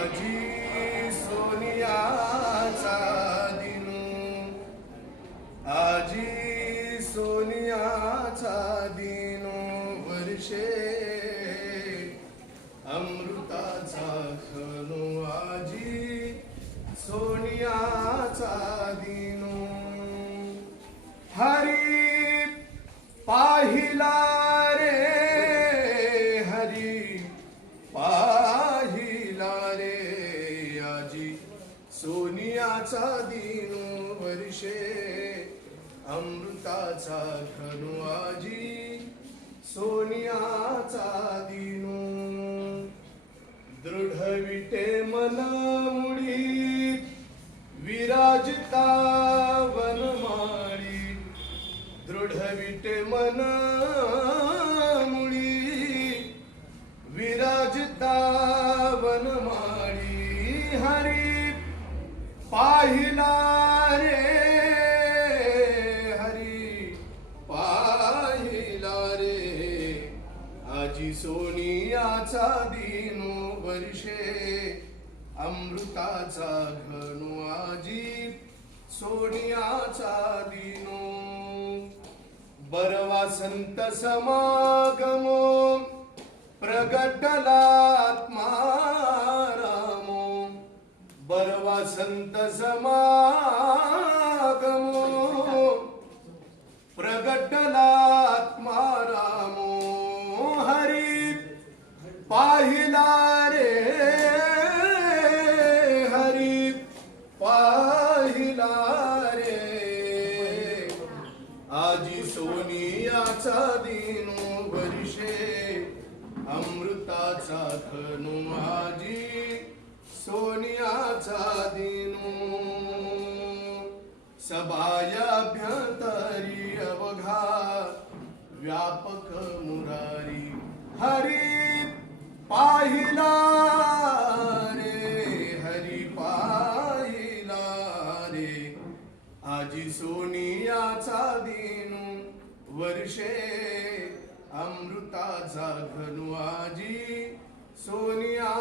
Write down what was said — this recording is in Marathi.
माझी सोनियाचा दिन. आजी सोनियाचा दिन वर्षे. अमृताचा खनो आजी सोनियाचा दिन. हरी पाहिला रे हरी पा सोनियाचा दिनो वर्षे अमृताचा खनु आजी सोनियाचा दिनो. दृढविटे विटे मुडी विराजता वनमाळी दृढविटे मना पाहिला रे हरी पाहिला रे आजी सोनियाचा दिनो वर्षे अमृताचा घनु आजी सोनियाचा दिनो. बरवा संत समागमो प्रगटलात्मा संत समागमो। प्रगटलात्मा रामो हरी पाहिला रे। हरी पाहिला रे। आजी सोनियाचा दिनो वर्षे अमृताचा खनु सोनियाचा दिनू. सभायाभ्यंतरी अवघा व्यापक मुरारी हरी पाहिला रे हरी पाहिला रे. आजी सोनियाचा दिनू वर्षे अमृताचा घनु आजी सोनिया